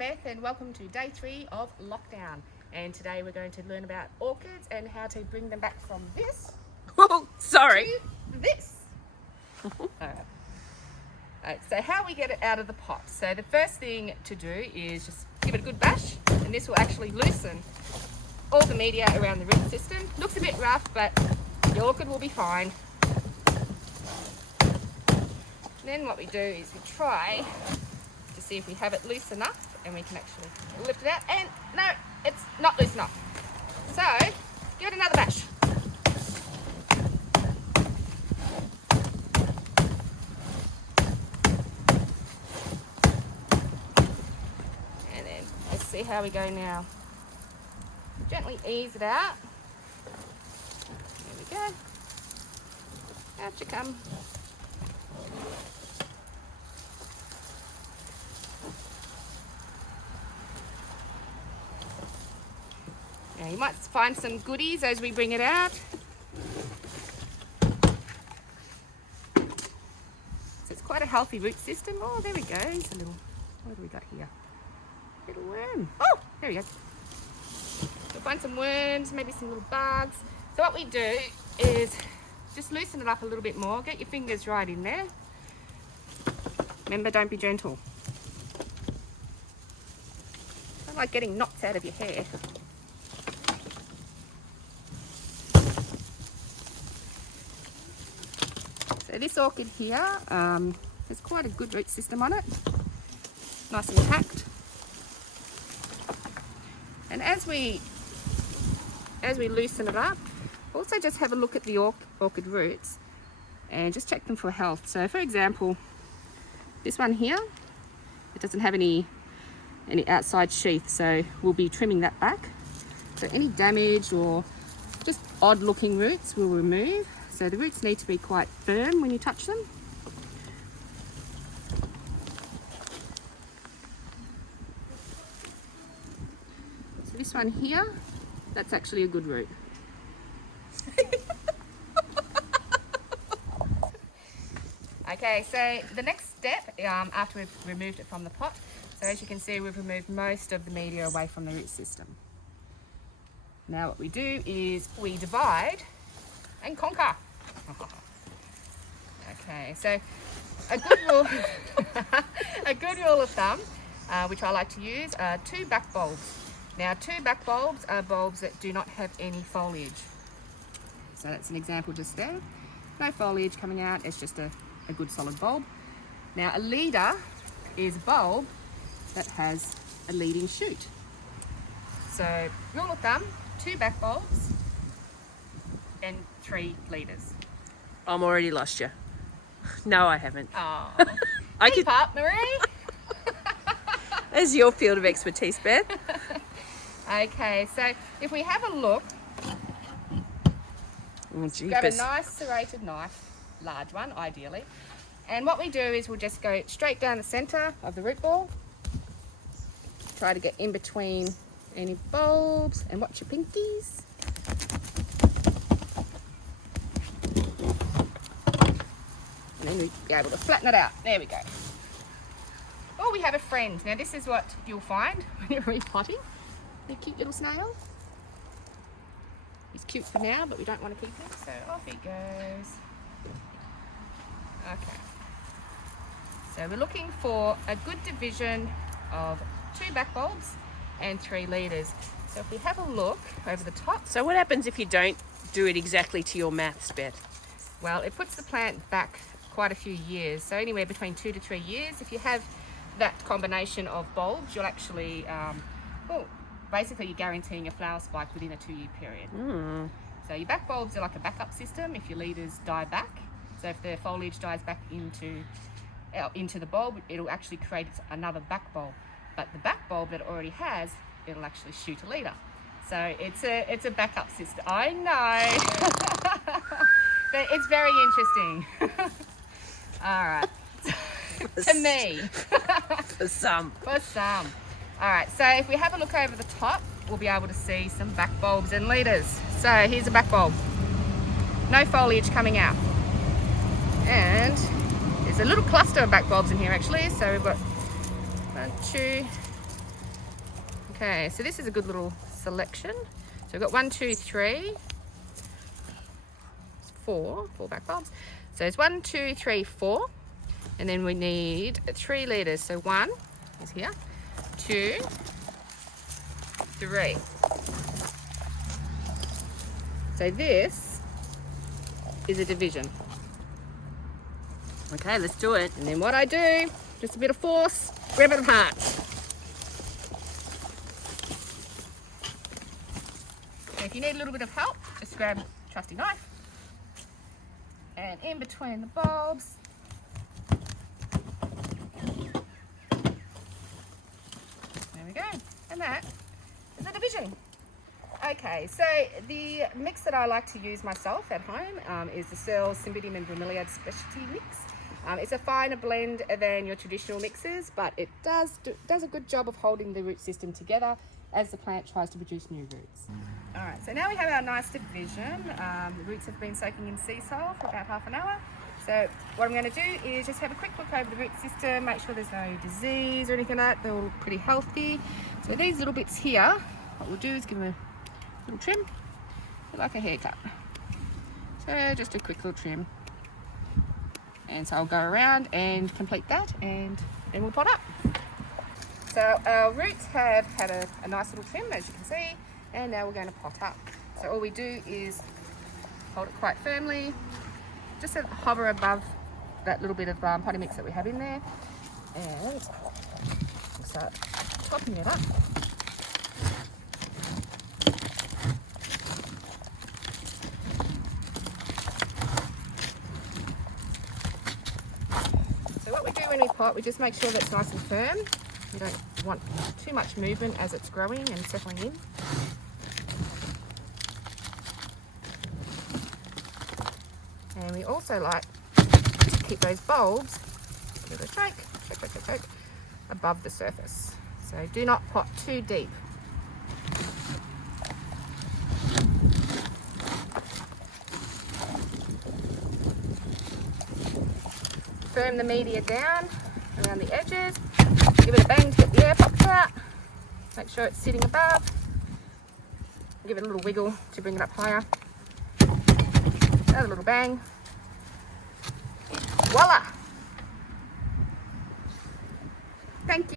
Beth and welcome to day 3 of lockdown. And today we're going to learn about orchids and how to bring them back from this Oh, sorry. to this. Alright, so how we get it out of the pot. So the first thing to do is just give it a good bash, and this will actually loosen all the media around the root system. Looks a bit rough, but your orchid will be fine. And then what we do is we try to see if we have it loose enough and we can actually lift it out. And no, it's not loose enough. So give it another bash. And then let's see how we go now. Gently ease it out. There we go. Out you come. Now you might find some goodies as we bring it out. So it's quite a healthy root system. Oh, there we go. There's a little, what do we got here? Little worm. Oh, there we go. You'll find some worms, maybe some little bugs. So what we do is just loosen it up a little bit more. Get your fingers right in there. Remember, don't be gentle. Don't like getting knots out of your hair. So this orchid here has quite a good root system on it, nice and intact. And as we loosen it up, also just have a look at the orchid roots and just check them for health. So for example, this one here, it doesn't have any outside sheath, so we'll be trimming that back. So any damage or just odd looking roots we'll remove. So the roots need to be quite firm when you touch them. So this one here, that's actually a good root. Okay, so the next step, after we've removed it from the pot, so as you can see, we've removed most of the media away from the root system. Now what we do is we divide and conquer. Okay, so a good rule, a good rule of thumb, which I like to use, are 2 back bulbs. Now 2 back bulbs are bulbs that do not have any foliage. So that's an example just there. No foliage coming out, it's just a good solid bulb. Now a leader is a bulb that has a leading shoot. So rule of thumb, 2 back bulbs and 3 leaders. I'm already lost you. No, I haven't. Oh, I keep up, Marie. There's your field of expertise, Beth. Okay, so if we have a look, Oh, grab a nice serrated knife, large one ideally, and what we do is we'll just go straight down the centre of the root ball, try to get in between any bulbs, and watch your pinkies. And then we'll be able to flatten it out. There we go. Oh, we have a friend. Now this is what you'll find when you're repotting. A cute little snail. He's cute for now, but we don't want to keep him, so off he goes. Okay. So we're looking for a good division of 2 back bulbs and 3 leaders. So if we have a look over the top. So what happens if you don't do it exactly to your maths, Beth? Well, it puts the plant back quite a few years, so anywhere between 2 to 3 years. If you have that combination of bulbs, you'll actually, well, basically you're guaranteeing a flower spike within a 2-year period. So your back bulbs are like a backup system if your leaders die back. So if the foliage dies back into the bulb, it'll actually create another back bulb. But the back bulb that it already has, it'll actually shoot a leader. So it's a backup system. I know, but it's very interesting. All right, to me. For some. For some. All right, so if we have a look over the top, we'll be able to see some back bulbs and leaders. So here's a back bulb. No foliage coming out. And there's a little cluster of back bulbs in here actually. So we've got 1, 2, Okay, so this is a good little selection. So we've got 1, 2, 3, 4 back bulbs. So it's 1, 2, 3, 4, and then we need 3 litres. So 1 is here, 2, 3. So this is a division. Okay, let's do it. And then what I do, just a bit of force, grab it apart. So if you need a little bit of help, just grab a trusty knife. And in between the bulbs, there we go. And that is a division. Okay, so the mix that I like to use myself at home is the Searle Cymbidium and Bromeliad Specialty Mix. It's a finer blend than your traditional mixes, but it does a good job of holding the root system together as the plant tries to produce new roots. All right, so now we have our nice division. The roots have been soaking in sea soil for about half an hour. So what I'm going to do is just have a quick look over the root system, make sure there's no disease or anything like that. They're all pretty healthy. So these little bits here, what we'll do is give them a little trim, like a haircut. So just a quick little trim. And so I'll go around and complete that, and then we'll pot up. So our roots have had a nice little trim, as you can see, and now we're going to pot up. So all we do is hold it quite firmly, just to hover above that little bit of potting mix that we have in there, and we'll start topping it up. So what we do when we pot, we just make sure that it's nice and firm. We don't want too much movement as it's growing and settling in. And we also like to keep those bulbs, give it a shake, above the surface. So do not pot too deep. Firm the media down around the edges. Give it a bang to get the air pops out. Make sure it's sitting above. Give it a little wiggle to bring it up higher. Another little bang. Voila!